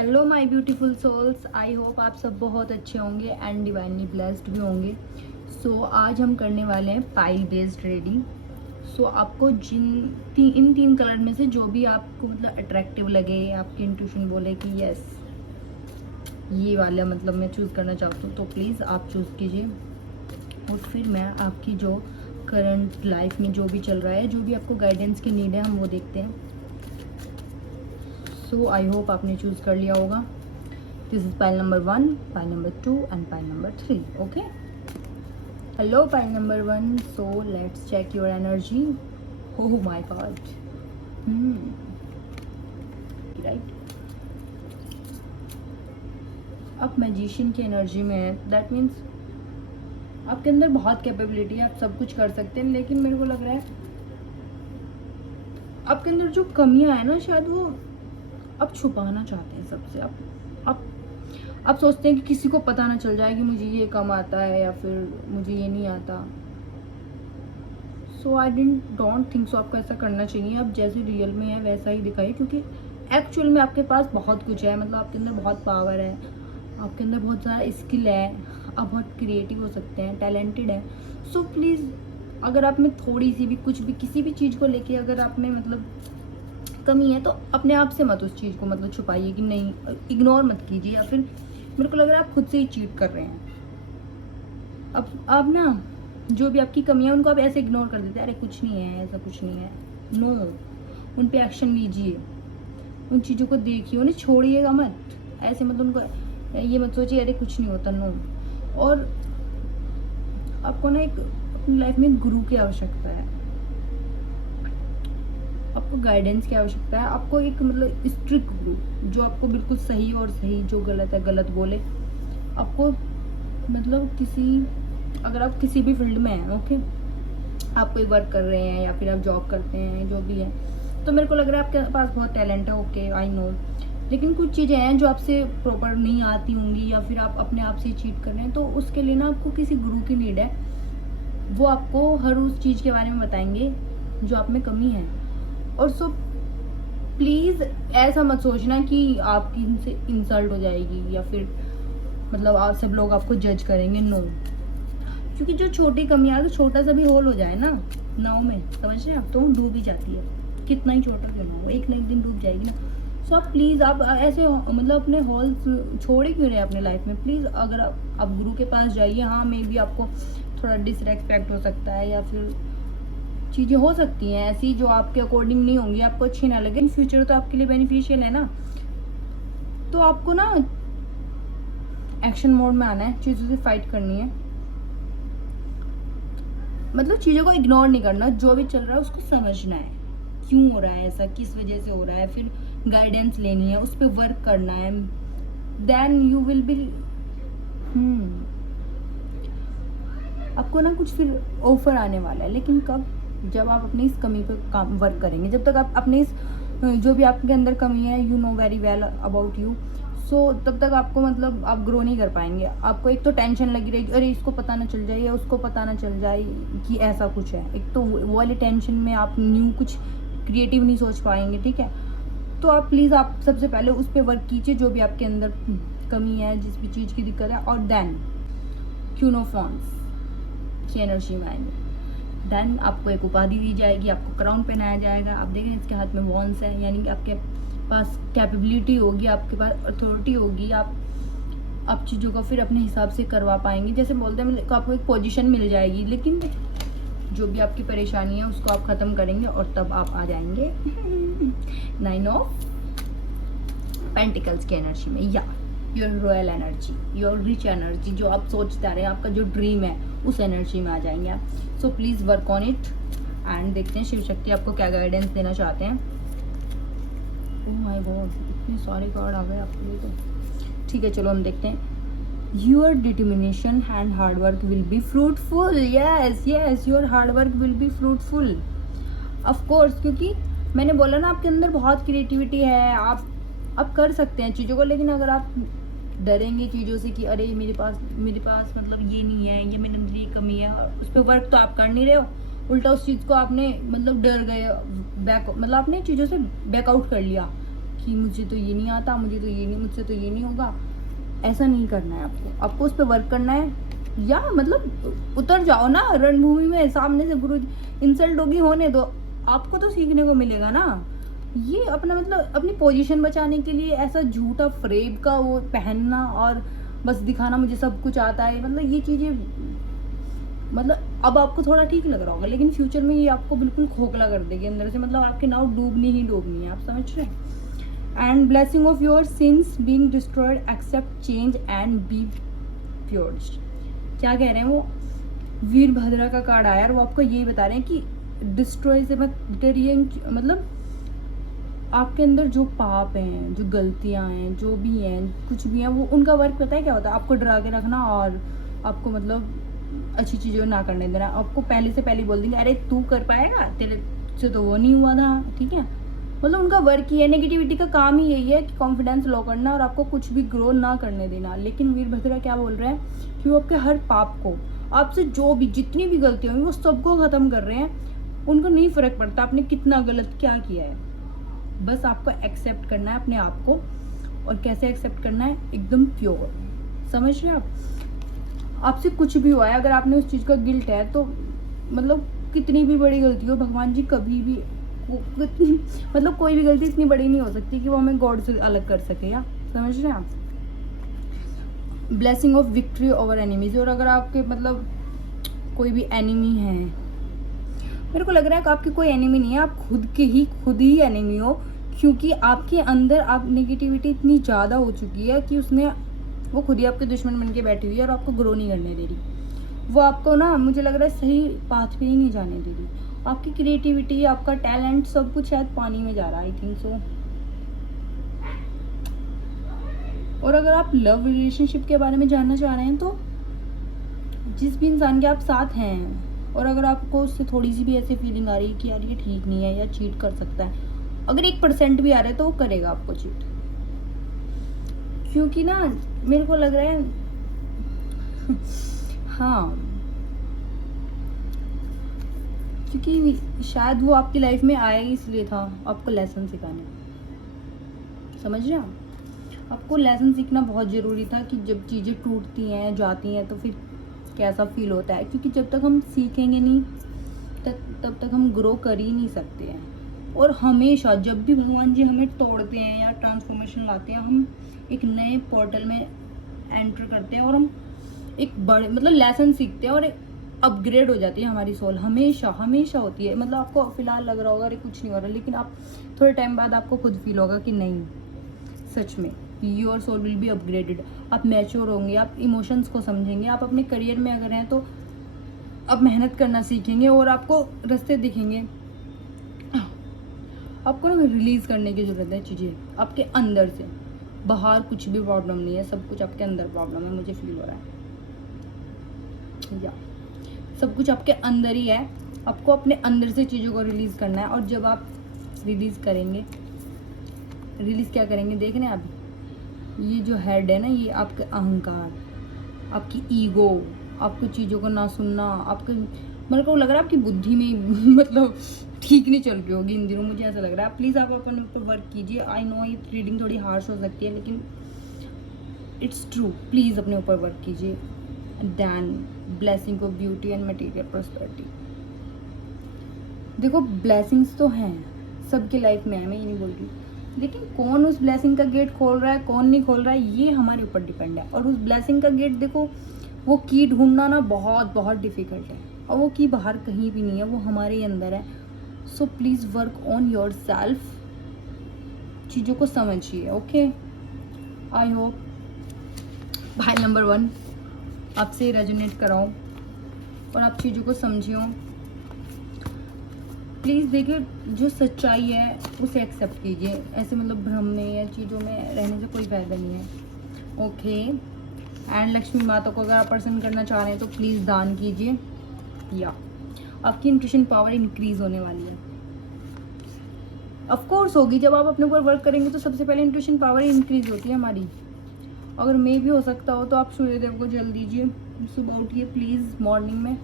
Hello my beautiful souls, I hope आप सब बहुत अच्छे होंगे एंड डिवाइनली ब्लेस्ड भी होंगे। सो आज हम करने वाले हैं पाइल बेस्ड रीडिंग। सो आपको इन तीन कलर में से जो भी आपको मतलब अट्रैक्टिव लगे, आपकी इंट्यूशन बोले कि यस ये वाला मतलब मैं चूज़ करना चाहती हूँ, तो प्लीज़ आप चूज़ कीजिए। और फिर मैं आपकी जो करंट लाइफ में जो भी चल रहा है, जो भी आपको गाइडेंस की नीड है, हम वो देखते हैं। सो आई होप आपने चूज़ कर लिया होगा। This is pile number 1, pile number 2 and pile number 3। Okay, hello pile number 1। So let's check your energy. Oh my god, right. आप मैजिशियन की एनर्जी में है। दैट मीन्स आपके अंदर बहुत कैपेबिलिटी है, आप सब कुछ कर सकते हैं, लेकिन मेरे को लग रहा है आपके अंदर जो कमियां है ना, शायद वो आप छुपाना चाहते हैं सबसे। आप सोचते हैं कि किसी को पता ना चल जाए कि मुझे ये कम आता है या फिर मुझे ये नहीं आता। सो आई डोंट थिंक सो आपको ऐसा करना चाहिए। आप जैसे रियल में है वैसा ही दिखाइए, क्योंकि एक्चुअल में आपके पास बहुत कुछ है। मतलब आपके अंदर बहुत पावर है, आपके अंदर बहुत सारा स्किल है, आप बहुत क्रिएटिव हो सकते हैं, टैलेंटेड है। सो प्लीज़, अगर आप में थोड़ी सी भी कुछ भी किसी भी चीज़ को लेके अगर आप में मतलब कमी है, तो अपने आप से मत उस चीज़ को मतलब छुपाइए कि नहीं, इग्नोर मत कीजिए। या फिर मेरे को लग रहा है आप खुद से ही चीट कर रहे हैं। अब आप ना जो भी आपकी कमियां उनको आप ऐसे इग्नोर कर देते हैं, अरे कुछ नहीं है, ऐसा कुछ नहीं है। नो, उन पे एक्शन लीजिए, उन चीज़ों को देखिए, उन्हें छोड़िएगा मत। ऐसे मतलब उनको ये मत सोचिए अरे कुछ नहीं होता। नो। और आपको ना एक अपनी लाइफ में गुरु की आवश्यकता है, आपको गाइडेंस की आवश्यकता है। आपको एक मतलब स्ट्रिक्ट गुरु जो आपको बिल्कुल सही और सही, जो गलत है गलत बोले। आपको मतलब अगर आप किसी भी फील्ड में हैं, ओके, आप कोई वर्क कर रहे हैं या फिर आप जॉब करते हैं, जो भी है, तो मेरे को लग रहा है आपके पास बहुत टैलेंट है, ओके आई नो। लेकिन कुछ चीज़ें हैं जो आपसे प्रॉपर नहीं आती होंगी, या फिर आप अपने आप से चीट कर रहे हैं, तो उसके लिए ना आपको किसी गुरु की नीड है। वो आपको हर उस चीज़ के बारे में बताएंगे जो आप में कमी है। और सो प्लीज़ ऐसा मत सोचना कि आपकी इनसे इंसल्ट हो जाएगी या फिर मतलब आप सब लोग आपको जज करेंगे। नो, क्योंकि जो छोटी कमी है, छोटा सा भी होल हो जाए ना नाव में, समझ रहे हैं आप, तो डूब ही जाती है। कितना ही छोटा क्यों ना हो, एक ना एक दिन डूब जाएगी ना। सो आप प्लीज़, आप ऐसे मतलब अपने हॉल छोड़े क्यों रहे अपने लाइफ में। प्लीज़ अगर आप गुरु के पास जाइए। हाँ, मे बी आपको थोड़ा डिसरेस्पेक्ट हो सकता है, या फिर चीज़ें हो सकती हैं ऐसी जो आपके अकॉर्डिंग नहीं होंगी, आपको अच्छी ना लगे। इन फ्यूचर तो आपके लिए बेनिफिशियल है ना। तो आपको ना एक्शन मोड में आना है, चीज़ों से फाइट करनी है। मतलब चीज़ों को इग्नोर नहीं करना, जो भी चल रहा है उसको समझना है, क्यों हो रहा है ऐसा, किस वजह से हो रहा है, फिर गाइडेंस लेनी है, उस पर वर्क करना है। देन यू विल बी आपको ना कुछ फिर ऑफर आने वाला है। लेकिन कब? जब आप अपनी इस कमी पर काम वर्क करेंगे। जब तक आप अपने इस जो भी आपके अंदर कमी है, you know very well about you, so तब तक आपको मतलब आप ग्रो नहीं कर पाएंगे। आपको एक तो टेंशन लगी रहेगी, अरे इसको पता ना चल जाए या उसको पता ना चल जाए कि ऐसा कुछ है। एक तो वो वाली टेंशन में आप न्यू कुछ क्रिएटिव नहीं सोच पाएंगे, ठीक है। तो आप प्लीज़ आप सबसे पहले उस पर वर्क कीजिए, जो भी आपके अंदर कमी है, जिस भी चीज़ की दिक्कत है। और देन क्यूनोफॉन्स की एनर्जी में आएंगे। देन आपको एक उपाधि दी जाएगी, आपको क्राउन पहनाया जाएगा। आप देखें इसके हाथ में वॉन्स है, यानी कि आपके पास कैपेबिलिटी होगी, आपके पास अथॉरिटी होगी। आप चीज़ों को फिर अपने हिसाब से करवा पाएंगे। जैसे बोलते हैं आपको एक पोजीशन मिल जाएगी, लेकिन जो भी आपकी परेशानी है उसको आप ख़त्म करेंगे और तब आप आ जाएंगे 9 ऑफ पेंटिकल्स की एनर्जी में, या your royal energy, your rich energy, जो आप सोचते आ रहे हैं, आपका जो ड्रीम है उस एनर्जी में आ जाएंगे आप। So please work on it and देखते हैं शिव शक्ति आपको क्या गाइडेंस देना चाहते हैं। ओह माय गॉड, इतने सारे कार्ड आ गए आपके लिए। तो ठीक है, चलो हम देखते हैं। Your determination and hard work will be fruitful. Yes yes, your hard work will be fruitful, of course. क्योंकि मैंने बोला ना आपके अंदर बहुत क्रिएटिविटी है, आप कर सकते हैं चीज़ों को। लेकिन अगर आप डरेंगे चीज़ों से कि अरे मेरे पास मतलब ये नहीं है, ये मेरे अंदर ये कमी है, और उस पर वर्क तो आप कर नहीं रहे हो, उल्टा उस चीज़ को आपने मतलब डर गए, मतलब आपने चीज़ों से बैकआउट कर लिया, कि मुझे तो ये नहीं आता, मुझे तो ये नहीं, मुझसे तो ये नहीं होगा। ऐसा नहीं करना है आपको उस पर वर्क करना है। या मतलब उतर जाओ ना रणभूमि में, सामने से गुरु इंसल्ट होगी, होने दो, आपको तो सीखने को मिलेगा ना। ये अपना मतलब अपनी पोजीशन बचाने के लिए ऐसा झूठा फ्रेब का वो पहनना और बस दिखाना मुझे सब कुछ आता है, मतलब ये चीज़ें मतलब अब आपको थोड़ा ठीक लग रहा होगा, लेकिन फ्यूचर में ये आपको बिल्कुल खोखला कर देगी अंदर से। मतलब आपकी नाव डूबनी ही डूबनी है, आप समझ रहे हैं। And blessing of your sins being destroyed, accept change and be pured. क्या कह रहे हैं वो, वीरभद्रा का कार्ड आया और वो आपको यही बता रहे हैं कि डिस्ट्रॉय से मत डरिए, मतलब आपके अंदर जो पाप हैं, जो गलतियां हैं, जो भी हैं, कुछ भी हैं, वो उनका वर्क पता है क्या होता है, आपको डरा के रखना और आपको मतलब अच्छी चीज़ों ना करने देना। आपको पहले से पहले बोल देंगे अरे तू कर पाएगा, तेरे से तो वो नहीं हुआ था, ठीक है। मतलब उनका वर्क ही है, नेगेटिविटी का काम ही यही है कि कॉन्फिडेंस लो करना और आपको कुछ भी ग्रो ना करने देना। लेकिन वीरभद्रा क्या बोल रहे हैं कि वो आपके हर पाप को, आपसे जो भी जितनी भी गलती होंगी वो सबको ख़त्म कर रहे हैं। उनको नहीं फ़र्क पड़ता आपने कितना गलत क्या किया है, बस आपको एक्सेप्ट करना है अपने आप को। और कैसे एक्सेप्ट करना है, एकदम प्योर, समझ रहे हैं आप। आपसे कुछ भी हुआ है, अगर आपने उस चीज़ का गिल्ट है तो मतलब कितनी भी बड़ी गलती हो, भगवान जी कभी भी मतलब कोई भी गलती इतनी बड़ी नहीं हो सकती कि वो हमें गॉड से अलग कर सके, या समझ रहे हैं आप। Blessing of victory over enemies. और अगर आपके मतलब कोई भी एनिमी है, मेरे को लग रहा है कि आपकी कोई एनिमी नहीं है, आप खुद ही एनिमी हो, क्योंकि आपके अंदर आप नेगेटिविटी इतनी ज़्यादा हो चुकी है कि वो खुद ही आपके दुश्मन बन के बैठी हुई है और आपको ग्रो नहीं करने दे रही। वो आपको ना, मुझे लग रहा है सही पाथ पे ही नहीं जाने दे रही। आपकी क्रिएटिविटी, आपका टैलेंट, सब कुछ शायद पानी में जा रहा है, आई थिंक सो। और अगर आप लव रिलेशनशिप के बारे में जानना चाह रहे हैं तो जिस भी इंसान के आप साथ हैं और अगर आपको उससे थोड़ी सी भी ऐसी फीलिंग आ रही है कि यार ये ठीक नहीं है या चीट कर सकता है, अगर 1% भी आ रहा है तो वो करेगा आपको चीट। क्योंकि ना मेरे को लग रहा है हाँ, क्योंकि शायद वो आपकी लाइफ में आया ही इसलिए था, आपको लेसन सिखाने, समझ रहे हैं। आपको लेसन सीखना बहुत ज़रूरी था कि जब चीज़ें टूटती हैं, जाती हैं, तो फिर कैसा फील होता है। क्योंकि जब तक हम सीखेंगे नहीं तब तक हम ग्रो कर ही नहीं सकते हैं। और हमेशा जब भी भगवान जी हमें तोड़ते हैं या ट्रांसफॉर्मेशन लाते हैं, हम एक नए पोर्टल में एंटर करते हैं और हम एक बड़े मतलब लेसन सीखते हैं और एक अपग्रेड हो जाती है हमारी सोल। हमेशा होती है। मतलब आपको फिलहाल लग रहा होगा अरे कुछ नहीं हो रहा, लेकिन आप थोड़े टाइम बाद आपको खुद फील होगा कि नहीं, सच में your soul will be upgraded. आप मैच्योर होंगे, आप इमोशंस को समझेंगे, आप अपने करियर में अगर हैं तो आप मेहनत करना सीखेंगे और आपको रास्ते दिखेंगे। आपको ना रिलीज़ करने की ज़रूरत है चीज़ें आपके अंदर से। बाहर कुछ भी प्रॉब्लम नहीं है, सब कुछ आपके अंदर प्रॉब्लम है, मुझे फील हो रहा है या सब कुछ आपके अंदर ही है। आपको अपने अंदर से चीज़ों को रिलीज़ करना है। और जब आप रिलीज़ करेंगे, रिलीज़ क्या करेंगे देख रहे हैं आप, ये जो हेड है ना, ये आपके अहंकार, आपकी ईगो, आपको चीज़ों को ना सुनना, आपके मेरे को लग रहा है आपकी बुद्धि में मतलब ठीक नहीं चल रही होगी इन दिनों, मुझे ऐसा लग रहा है। प्लीज़ आप अपने ऊपर वर्क कीजिए। आई नो ये रीडिंग थोड़ी हार्श हो सकती है, लेकिन इट्स ट्रू। प्लीज़ अपने ऊपर वर्क कीजिए। Then blessing of beauty and material prosperity. देखो ब्लेसिंग्स तो हैं सबकी लाइफ में है, मैं ये नहीं बोल रही, लेकिन कौन उस ब्लेसिंग का गेट खोल रहा है, कौन नहीं खोल रहा है, ये हमारे ऊपर डिपेंड है। और उस ब्लेसिंग का गेट देखो, वो की ढूंढना ना बहुत डिफ़िकल्ट है, और वो की बाहर कहीं भी नहीं है, वो हमारे ही अंदर है। So please work on your self, चीज़ों को समझिए। ओके, आई होप भाई नंबर 1 आपसे रेजोनेट कराऊं और आप चीज़ों को समझियो। प्लीज़ देखिए, जो सच्चाई है उसे एक्सेप्ट कीजिए। ऐसे मतलब भ्रम में या चीज़ों में रहने से कोई फ़ायदा नहीं है। ओके, एंड लक्ष्मी माता को अगर आप प्रसन्न करना चाह रहे हैं तो प्लीज़ दान कीजिए, या आपकी इंट्यूशन पावर इंक्रीज़ होने वाली है। ऑफ कोर्स होगी, जब आप अपने ऊपर वर्क करेंगे तो सबसे पहले इंट्यूशन पावर इंक्रीज़ होती है हमारी। अगर मे भी हो सकता हो तो आप सूर्यदेव को जल दीजिए, सुबह उठिए प्लीज़ मॉर्निंग में,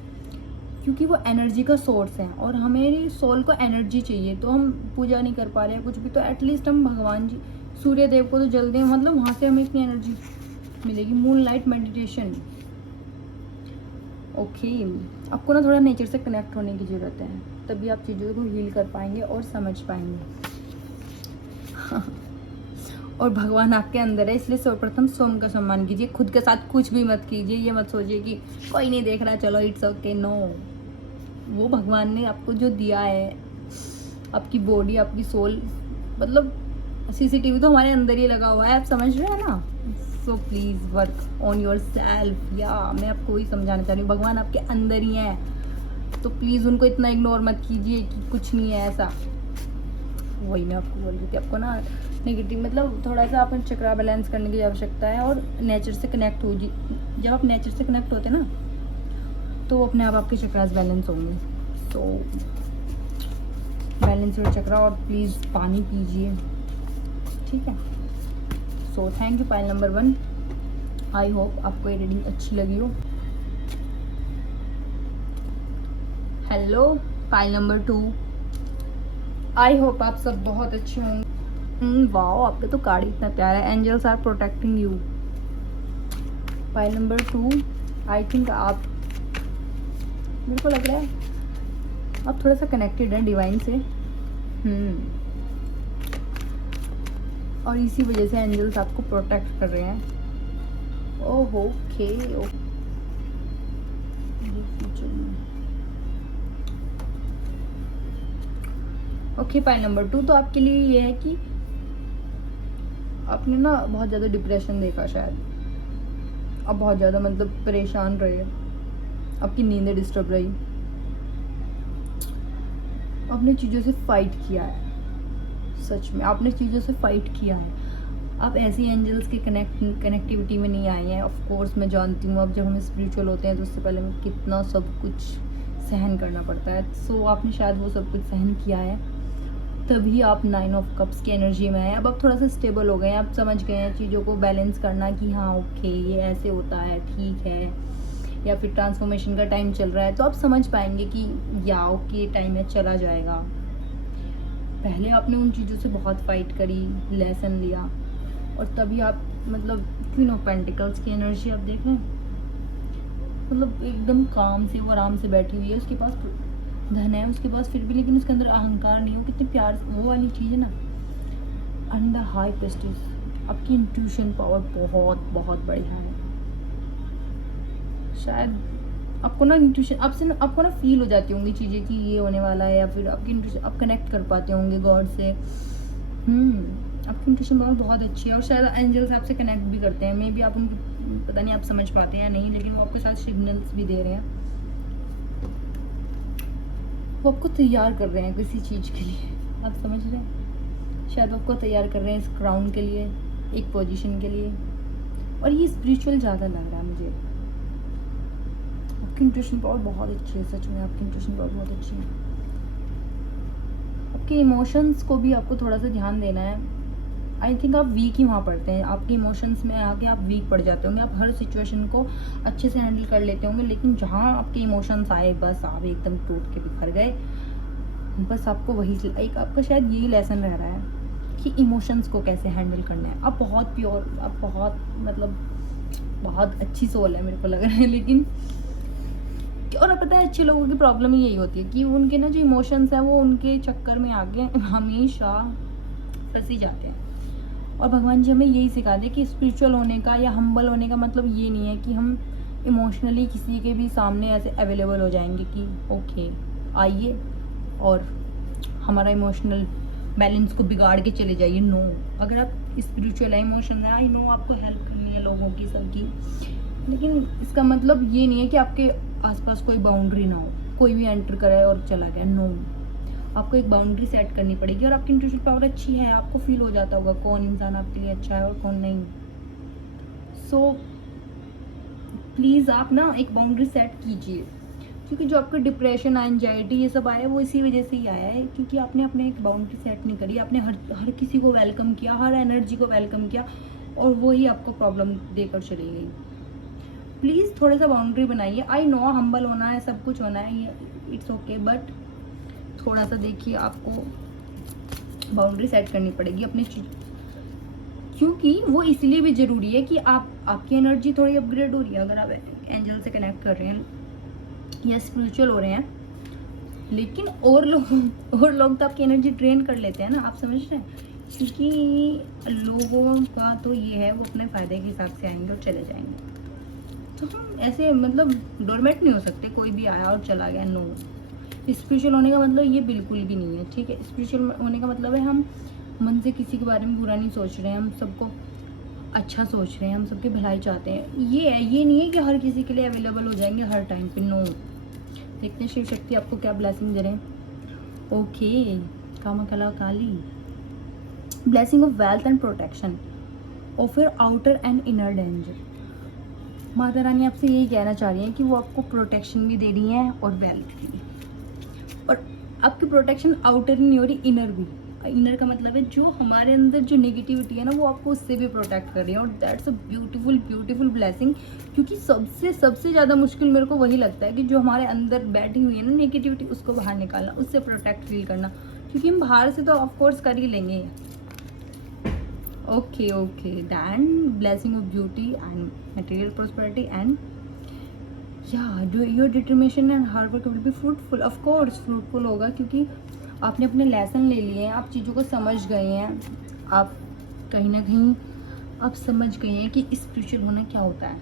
क्योंकि वो एनर्जी का सोर्स है और हमारी सोल को एनर्जी चाहिए। तो हम पूजा नहीं कर पा रहे हैं कुछ भी, तो एटलीस्ट हम भगवान जी सूर्य देव को तो जल दें, मतलब वहाँ से हमें इतनी एनर्जी मिलेगी। Moon light meditation. ओके, आपको ना थोड़ा नेचर से कनेक्ट होने की ज़रूरत है, तभी आप चीज़ों को हील कर पाएंगे और समझ पाएंगे। और भगवान आपके अंदर है, इसलिए सर्वप्रथम स्वयं का सम्मान कीजिए। खुद के साथ कुछ भी मत कीजिए, ये मत सोचिए कि कोई नहीं देख रहा, चलो इट्स ओके। नो, वो भगवान ने आपको जो दिया है, आपकी बॉडी, आपकी सोल, मतलब सीसीटीवी तो हमारे अंदर ही लगा हुआ है, आप समझ रहे हैं ना। So please work on your self. या मैं आपको वही समझाना चाह रही हूँ, भगवान आपके अंदर ही है, तो प्लीज़ उनको इतना इग्नोर मत कीजिए कि कुछ नहीं है ऐसा। वही मैं आपको बोल रही थी, आपको ना नेगेटिव मतलब थोड़ा सा अपन चक्रा बैलेंस करने की आवश्यकता है और नेचर से कनेक्ट हो जी। जब आप नेचर से कनेक्ट होते हैं ना, तो अपने आप आपके चक्रास बैलेंस होंगे। सो बैलेंस योर चक्रा और प्लीज़ पानी पीजिए, ठीक है। So thank you pile number 1। I hope आपको ये रीडिंग अच्छी लगी हो। हेलो पाइल नंबर 2, आई होप आप सब बहुत अच्छे होंगे। वाओ, आपके तो कार्ड इतना प्यारा है। Angels are protecting you. Pile number 2, I think आप, मेरे को लग रहा है आप थोड़ा सा कनेक्टेड हैं डिवाइन से। और इसी वजह से एंजल्स आपको प्रोटेक्ट कर रहे हैं। Oh okay, okay. Pile number 2 तो आपके लिए ये है कि आपने ना बहुत ज़्यादा डिप्रेशन देखा शायद, आप बहुत ज़्यादा मतलब परेशान रहे, आपकी नींदें डिस्टर्ब रही, आपने चीज़ों से फाइट किया है। सच में आपने चीज़ों से फाइट किया है। आप ऐसी एंजल्स के कनेक्टिविटी में नहीं आए हैं। ऑफ कोर्स मैं जानती हूँ, अब जब हम स्पिरिचुअल होते हैं तो उससे पहले हमें कितना सब कुछ सहन करना पड़ता है। सो आपने शायद वो सब कुछ सहन किया है, तभी आप 9 ऑफ कप्स की एनर्जी में आए। अब आप थोड़ा सा स्टेबल हो गए हैं, आप समझ गए हैं चीज़ों को बैलेंस करना कि हाँ ओके ये ऐसे होता है, ठीक है, या फिर ट्रांसफॉर्मेशन का टाइम चल रहा है, तो आप समझ पाएंगे कि या ओके टाइम है, चला जाएगा। पहले आपने उन चीज़ों से बहुत फाइट करी, लेसन लिया, और तभी आप मतलब क्वीन ऑफ पेंटिकल्स की एनर्जी आप देख रहे हैं, मतलब एकदम काम से वो आराम से बैठी हुई है, उसके पास धन है उसके पास फिर भी, लेकिन उसके अंदर अहंकार नहीं हो। कितने प्यार, वो वाली चीज़ है ना। एंड द हाई प्रेस्टिज, आपकी इंट्यूशन पावर बहुत बहुत बढ़िया है। शायद आपको ना इंट्यूशन, आपको ना फील हो जाती होंगी चीज़ें कि ये होने वाला है, या फिर आपकी इंट्यूशन, आप कनेक्ट कर पाते होंगे गॉड से। आपकी इंट्यूशन पावर बहुत अच्छी है, और शायद एंजल्स आपसे कनेक्ट भी करते हैं। मे बी आप उनकी, पता नहीं आप समझ पाते हैं या नहीं, लेकिन वो आपके साथ सिग्नल्स भी दे रहे हैं। वो आपको तैयार कर रहे हैं किसी चीज़ के लिए, आप समझ रहे हैं। शायद आपको तैयार कर रहे हैं इस क्राउन के लिए, एक पोजीशन के लिए, और ये स्पिरिचुअल ज़्यादा लग रहा है मुझे। आपकी इंट्यूशन पावर बहुत अच्छी है, सच में आपकी इंट्यूशन पावर बहुत अच्छी है। आपके इमोशंस को भी आपको थोड़ा सा ध्यान देना है। आई थिंक आप वीक ही वहाँ पड़ते हैं, आपके इमोशंस में आके आप वीक पड़ जाते होंगे। आप हर सिचुएशन को अच्छे से हैंडल कर लेते होंगे, लेकिन जहाँ आपके इमोशंस आए, बस आप एकदम टूट के बिखर गए। बस आपको वही एक आपका शायद यही लेसन रह रहा है कि इमोशंस को कैसे हैंडल करना है। आप बहुत प्योर, आप बहुत मतलब बहुत अच्छी सोल है मेरे को लग रहा है, लेकिन और पता है अच्छे लोगों की प्रॉब्लम ही यही होती है कि उनके ना जो इमोशंस हैं वो उनके चक्कर में आगे हमेशा फंसी जाते हैं। और भगवान जी हमें यही सिखा दे कि स्पिरिचुअल होने का या हम्बल होने का मतलब ये नहीं है कि हम इमोशनली किसी के भी सामने ऐसे अवेलेबल हो जाएंगे कि ओके आइए और हमारा इमोशनल बैलेंस को बिगाड़ के चले जाइए। नो, अगर आप स्पिरिचुअल है, इमोशन है, आई नो आपको हेल्प करनी है लोगों की, सबकी, लेकिन इसका मतलब ये नहीं है कि आपके आसपास कोई बाउंड्री ना हो, कोई भी एंटर करे और चला गया। नो, आपको एक बाउंड्री सेट करनी पड़ेगी। और आपकी इंट्यूशन पावर अच्छी है, आपको फील हो जाता होगा कौन इंसान आपके लिए अच्छा है और कौन नहीं। सो प्लीज़ आप ना एक बाउंड्री सेट कीजिए, क्योंकि जो आपका डिप्रेशन, एंजाइटी ये सब आया है वो इसी वजह से ही आया है, क्योंकि आपने अपने एक बाउंड्री सेट नहीं करी। आपने हर किसी को वेलकम किया, हर एनर्जी को वेलकम किया, और वो ही आपको प्रॉब्लम देकर चली गई। प्लीज़ थोड़ा सा बाउंड्री बनाइए। आई नो हम्बल होना है, सब कुछ होना है, इट्स ओके, बट थोड़ा सा देखिए आपको बाउंड्री सेट करनी पड़ेगी अपनी चीज़, क्योंकि वो इसलिए भी ज़रूरी है कि आपकी एनर्जी थोड़ी अपग्रेड हो रही है अगर आप एंजल से कनेक्ट कर रहे हैं या स्पिरिचुअल हो रहे हैं। लेकिन और लोग तो आपकी एनर्जी ड्रेन कर लेते हैं ना, आप समझ रहे हैं, क्योंकि लोगों का तो ये है वो अपने फ़ायदे के हिसाब से आएंगे और चले जाएंगे। तो हम ऐसे मतलब डोरमेट नहीं हो सकते, कोई भी आया और चला गया, नो। स्पिरिचुअल होने का मतलब ये बिल्कुल भी नहीं है, ठीक है। स्पिरिचुअल होने का मतलब है हम मन से किसी के बारे में बुरा नहीं सोच रहे हैं, हम सबको अच्छा सोच रहे हैं, हम सबकी भलाई चाहते हैं। ये है, ये नहीं है कि हर किसी के लिए अवेलेबल हो जाएंगे हर टाइम पे, नो। देखते हैं शिव शक्ति आपको क्या ब्लेसिंग दे रहे हैं। Okay, Kamakala Kali, blessing of wealth and protection, offer outer and inner danger. Mata Rani आपसे यही कहना चाह रही हैं कि वो आपको प्रोटेक्शन भी दे रही हैं और वेल्थ भी, और आपकी प्रोटेक्शन आउटर ही नहीं हो रही, इनर भी। इनर का मतलब है जो हमारे अंदर जो नेगेटिविटी है ना, वो आपको उससे भी प्रोटेक्ट कर रही है, और that's a beautiful beautiful blessing. क्योंकि सबसे ज़्यादा मुश्किल मेरे को वही लगता है कि जो हमारे अंदर बैठी हुई है ना नेगेटिविटी, उसको बाहर निकालना, उससे प्रोटेक्ट फील करना, क्योंकि हम बाहर से तो ऑफकोर्स कर ही लेंगे। Okay okay, then blessing of beauty and material prosperity and your determination and hard work will be fruitful. Of course fruitful होगा, क्योंकि आपने अपने लेसन ले लिए हैं, आप चीज़ों को समझ गए हैं, आप कहीं ना कहीं आप समझ गए हैं कि स्पिरिचुअल होना क्या होता है।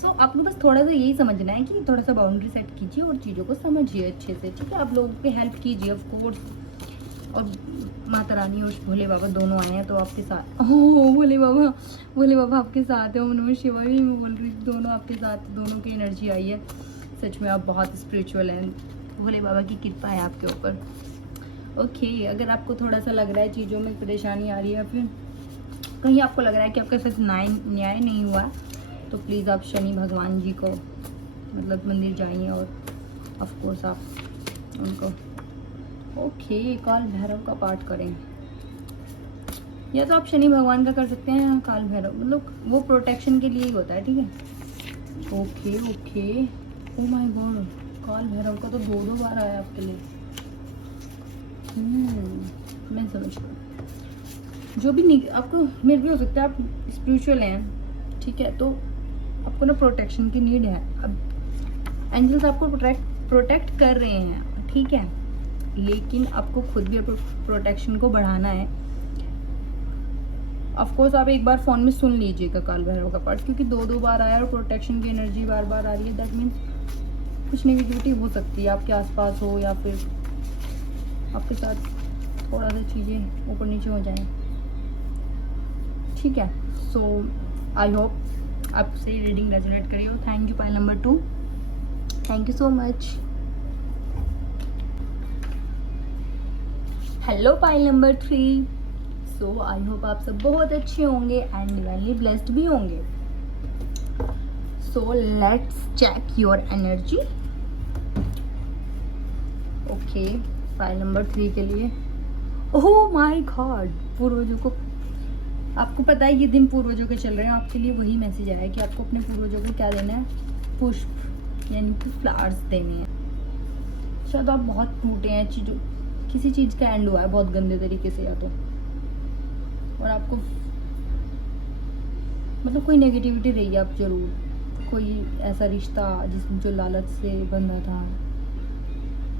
सो आपको बस थोड़ा सा यही समझना है कि थोड़ा सा बाउंड्री सेट कीजिए और चीज़ों को समझिए अच्छे से, ठीक है। आप लोगों की हेल्प कीजिए ऑफ कोर्स, और माता रानी और भोले बाबा दोनों आए हैं तो आपके साथ। ओह भोले बाबा आपके साथ है, ओम नमः शिवाय भी मैं बोल रही थी, दोनों आपके साथ, दोनों की एनर्जी आई है। सच में आप बहुत स्पिरिचुअल हैं, भोले बाबा की कृपा है आपके ऊपर। ओके, अगर आपको थोड़ा सा लग रहा है चीज़ों में परेशानी आ रही है, फिर कहीं आपको लग रहा है कि आपके साथ न्याय नहीं हुआ, तो प्लीज़ आप शनि भगवान जी को मतलब मंदिर जाइए और ऑफ कोर्स आप उनको ओके काल भैरव का पाठ करें, या तो आप शनि भगवान का कर सकते हैं, काल भैरव मतलब वो प्रोटेक्शन के लिए ही होता है, ठीक है। Okay okay, oh my God, काल भैरव का तो दो बार आया आपके लिए। मैं समझ गई। जो भी नहीं आपको मेरे भी हो सकता है, आप स्पिरिचुअल हैं, ठीक है, तो आपको ना प्रोटेक्शन की नीड है। अब एंजल्स आपको प्रोटेक्ट कर रहे हैं, ठीक है, लेकिन आपको खुद भी प्रोटेक्शन को बढ़ाना है। ऑफ कोर्स आप एक बार फ़ोन में सुन लीजिएगा काल भैरव का पाठ, क्योंकि दो बार आया और प्रोटेक्शन की एनर्जी बार बार आ रही है, दैट मीन्स कुछ नेगेटिविटी हो सकती है आपके आसपास हो, या फिर आपके साथ थोड़ा सा चीज़ें ऊपर नीचे हो जाएं, ठीक है। सो आई होप आपसे रीडिंग रेजोनेट करी हो। Thank you pile number 2, thank you so much. Hello pile number 3। So I hope आप सब बहुत अच्छे होंगे एंड डिवाइनली ब्लेस्ड भी होंगे। So let's check your energy. Okay, pile number 3 के लिए, ओह माय गॉड, पूर्वजों को, आपको पता है ये दिन पूर्वजों के चल रहे हैं, आपके लिए वही मैसेज आया है कि आपको अपने पूर्वजों को क्या देना है, पुष्प यानी कि फ्लावर्स देने हैं। शायद आप बहुत टूटे हैं, चीज़ों किसी चीज़ का एंड हुआ है बहुत गंदे तरीके से, या तो और आपको मतलब कोई नेगेटिविटी रही है, आप जरूर कोई ऐसा रिश्ता जिसमें जो लालच से बंधा था,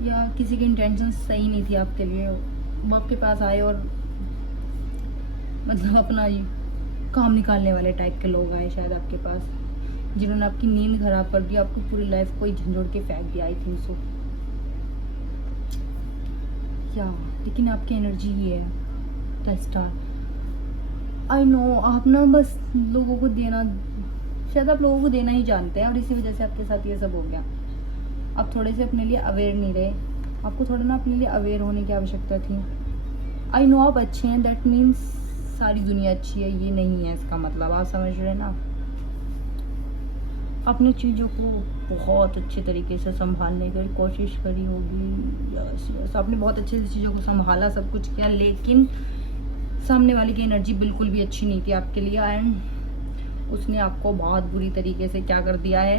या किसी की इंटेंशन सही नहीं थी आपके लिए, वो आपके पास आए और मतलब अपना ये काम निकालने वाले टाइप के लोग आए शायद आपके पास, जिन्होंने आपकी नींद खराब कर दी, आपकी पूरी लाइफ को झंझोड़ के फेंक दिया। आई थिंक सो क्या, लेकिन आपकी एनर्जी ही है द स्टार। आई नो आप ना बस लोगों को देना, शायद आप लोगों को देना ही जानते हैं, और इसी वजह से आपके साथ ये सब हो गया। आप थोड़े से अपने लिए अवेयर नहीं रहे, आपको थोड़ा ना अपने लिए अवेयर होने की आवश्यकता थी। आई नो आप अच्छे हैं, दैट मीन्स सारी दुनिया अच्छी है, ये नहीं है इसका मतलब, आप समझ रहे हैं ना। अपनी चीज़ों को बहुत अच्छे तरीके से संभालने की कोशिश करी होगी, यस आपने बहुत अच्छे से चीज़ों को संभाला, सब कुछ किया, लेकिन सामने वाले की एनर्जी बिल्कुल भी अच्छी नहीं थी आपके लिए, एंड उसने आपको बहुत बुरी तरीके से क्या कर दिया है,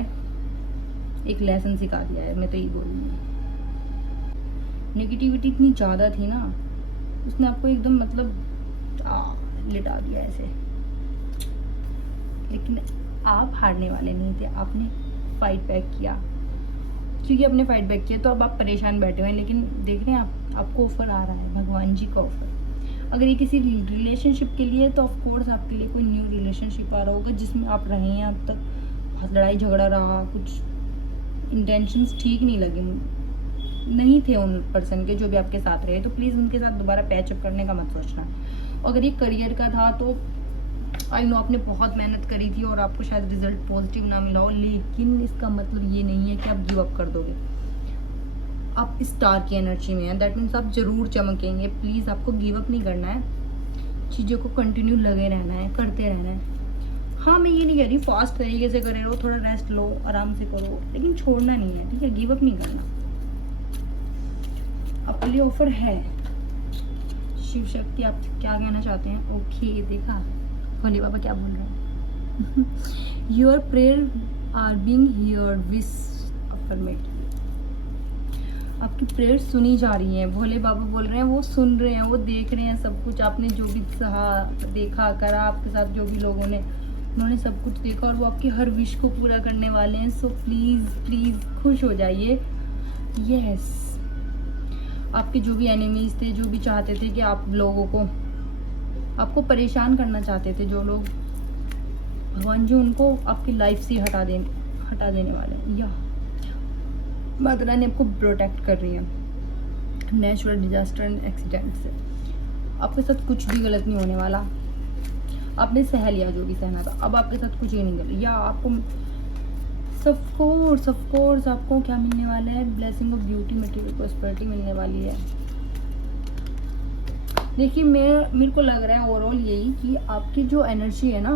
एक लेसन सिखा दिया है। मैं तो यही बोलूँगी, नेगेटिविटी इतनी ज़्यादा थी ना, उसने आपको एकदम मतलब लिटा दिया ऐसे। लेकिन आप हारने वाले नहीं थे, आपने फाइट बैक किया। क्योंकि आपने फाइट बैक किया तो अब आप परेशान बैठे हुए हैं, लेकिन देख रहे हैं आपको ऑफर आ रहा है, भगवान जी का ऑफर। अगर ये किसी रिलेशनशिप के लिए तो ऑफ कोर्स आपके लिए कोई न्यू रिलेशनशिप आ रहा होगा जिसमें आप रहे हैं अब तक, बहुत लड़ाई झगड़ा रहा, कुछ इंटेंशंस ठीक नहीं थे उन पर्सन के जो भी आपके साथ रहे, तो प्लीज़ उनके साथ दोबारा पैचअप करने का मत सोचना। अगर ये करियर का था तो आई नो आपने बहुत मेहनत करी थी और आपको शायद रिजल्ट पॉजिटिव ना मिला हो, लेकिन इसका मतलब ये नहीं है कि आप गिव अप कर दोगे। आप स्टार की एनर्जी में हैं, दैट मीन्स आप जरूर चमकेंगे। प्लीज़ आपको गिव अप नहीं करना है, चीज़ों को कंटिन्यू लगे रहना है, करते रहना है। हाँ, मैं ये नहीं कह रही फास्ट तरीके से करे रहो, थोड़ा रेस्ट लो, आराम से करो, लेकिन छोड़ना नहीं है, ठीक है? गिव अप नहीं करना। आपके लिए ऑफर है। शिव शक्ति आप क्या कहना चाहते हैं? ओके, देखा भोले बाबा क्या बोल रहे हैं। Your prayer are being heard with affirmative. आपकी प्रेयर सुनी जा रही है, भोले बाबा बोल रहे हैं, वो सुन रहे हैं, वो देख रहे हैं सब कुछ। आपने जो भी सहा, देखा, करा, आपके साथ जो भी लोगों ने, उन्होंने सब कुछ देखा और वो आपकी हर विश को पूरा करने वाले हैं। सो प्लीज़ प्लीज़ खुश हो जाइए। यस, आपके जो भी एनिमीज थे, जो भी चाहते थे कि आप लोगों को, आपको परेशान करना चाहते थे जो लोग, भगवान जी उनको आपकी लाइफ से हटा देने वाले हैं। या माता रानी आपको प्रोटेक्ट कर रही है नेचुरल डिजास्टर एंड एक्सीडेंट से। आपके साथ कुछ भी गलत नहीं होने वाला। आपने सह लिया जो भी सहना था, अब आपके साथ कुछ ही नहीं गलत। या आपको ऑफ कोर्स आपको क्या मिलने वाला है? Blessing of beauty, material prosperity मिलने वाली है। देखिए, मेरे को लग रहा है ओवरऑल यही कि आपकी जो एनर्जी है ना,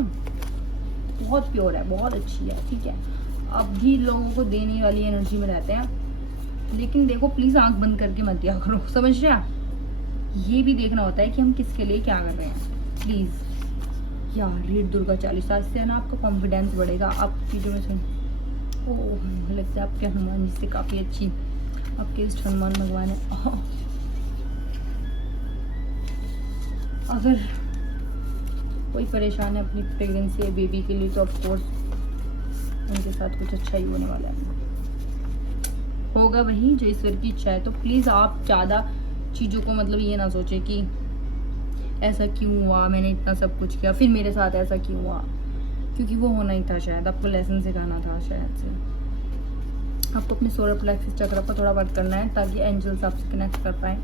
बहुत प्योर है, बहुत अच्छी है, ठीक है? आप भी लोगों को देने वाली एनर्जी में रहते हैं, लेकिन देखो प्लीज़ आंख बंद करके मत दिया करो, समझ रहे हैं? ये भी देखना होता है कि हम किसके लिए क्या कर रहे हैं। प्लीज़ यार, रीड दुर्गा चालीसा, इससे ना आपका कॉन्फिडेंस बढ़ेगा। आपकी जो मैं ओह, लगता है आपके हनुमान जी से काफ़ी अच्छी आपके इष्ट हनुमान भगवान है। अगर कोई परेशान है अपनी प्रेगनेंसी या बेबी के लिए तो ऑफ कोर्स उनके साथ कुछ अच्छा ही होने वाला है, होगा वही जो ईश्वर की इच्छा है। तो प्लीज़ आप ज़्यादा चीज़ों को मतलब ये ना सोचें कि ऐसा क्यों हुआ, मैंने इतना सब कुछ किया, फिर मेरे साथ ऐसा क्यों हुआ, क्योंकि वो होना ही था। शायद आपको लेसन सिखाना था, शायद से आपको अपने सोलर प्लेक्सिस चक्र पर थोड़ा वर्क करना है ताकि एंजल्स आपसे कनेक्ट कर पाएँ।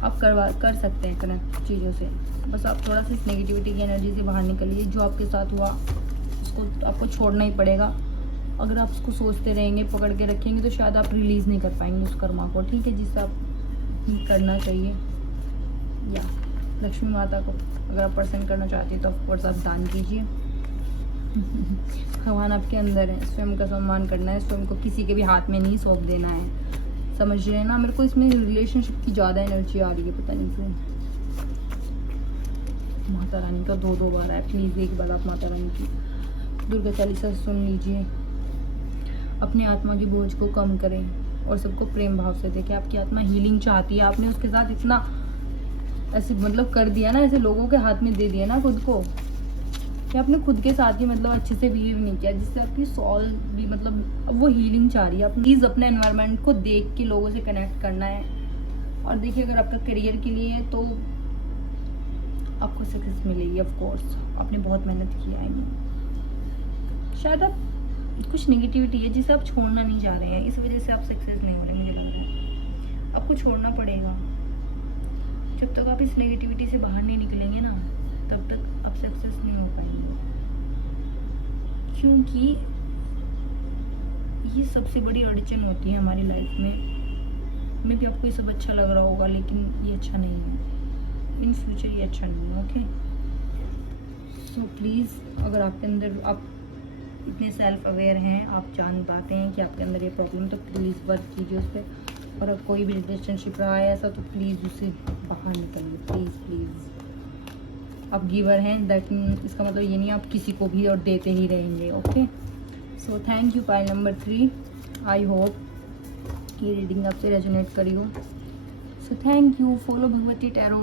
आप कर सकते हैं कनेक्ट चीज़ों से, बस आप थोड़ा सा इस नेगेटिविटी की एनर्जी से बाहर निकलिए। जो आपके साथ हुआ उसको आपको छोड़ना ही पड़ेगा। अगर आप उसको सोचते रहेंगे, पकड़ के रखेंगे, तो शायद आप रिलीज़ नहीं कर पाएंगे उस कर्मा को, ठीक है? जिससे आप करना चाहिए। या लक्ष्मी माता को अगर आप प्रसन्न करना चाहते हैं तो ऑफकोर्स आप दान कीजिए। भगवान आपके अंदर है, स्वयं का सम्मान करना है, स्वयं को किसी के भी हाथ में नहीं सौंप देना है, समझ रहे हैं ना? मेरे को इसमें रिलेशनशिप की ज़्यादा एनर्जी आ रही है, पता नहीं क्यों। माता रानी का दो बार है, प्लीज़ एक बार आप माता रानी की दुर्गा चालीसा सुन लीजिए। अपनी आत्मा की बोझ को कम करें और सबको प्रेम भाव से देखें। आपकी आत्मा हीलिंग चाहती है, आपने उसके साथ इतना ऐसे मतलब कर दिया ना, ऐसे लोगों के हाथ में दे दिया ना खुद को, कि आपने खुद के साथ ही मतलब अच्छे से बिहेव नहीं किया, जिससे आपकी सॉल भी मतलब अब वो हीलिंग चाह रही है। आप प्लीज़ अपने एनवायरनमेंट को देख के लोगों से कनेक्ट करना है। और देखिए, अगर आपका करियर के लिए है तो आपको सक्सेस मिलेगी। ऑफ कोर्स आपने बहुत मेहनत की है, शायद आप कुछ नेगेटिविटी है जिसे आप छोड़ना नहीं चाह रहे हैं, इस वजह से आप सक्सेस नहीं हो रहे। मुझे लग रहा है आपको छोड़ना पड़ेगा। जब तक आप इस नेगेटिविटी से बाहर नहीं निकलेंगे ना, तब तक आप सक्सेस नहीं हो पाएंगे, क्योंकि ये सबसे बड़ी अड़चन होती है हमारी लाइफ में। मे भी आपको ये सब अच्छा लग रहा होगा, लेकिन ये अच्छा नहीं है, इन फ्यूचर ये अच्छा नहीं है। ओके, सो प्लीज़ अगर आपके अंदर आप इतने सेल्फ अवेयर हैं, आप जान पाते हैं कि आपके अंदर ये प्रॉब्लम, तो प्लीज़ वर्क कीजिए उस पर। और अब कोई भी रिलेशनशिप रहा है ऐसा, तो प्लीज़ उससे बाहर निकलिए, प्लीज़ प्लीज़। आप गिवर हैं, दैट इसका मतलब ये नहीं आप किसी को भी और देते ही रहेंगे। Okay, so thank you pile number 3। I hope ये रीडिंग आपसे रेजोनेट करी हो। So thank you. Follow Bhagwati tarot.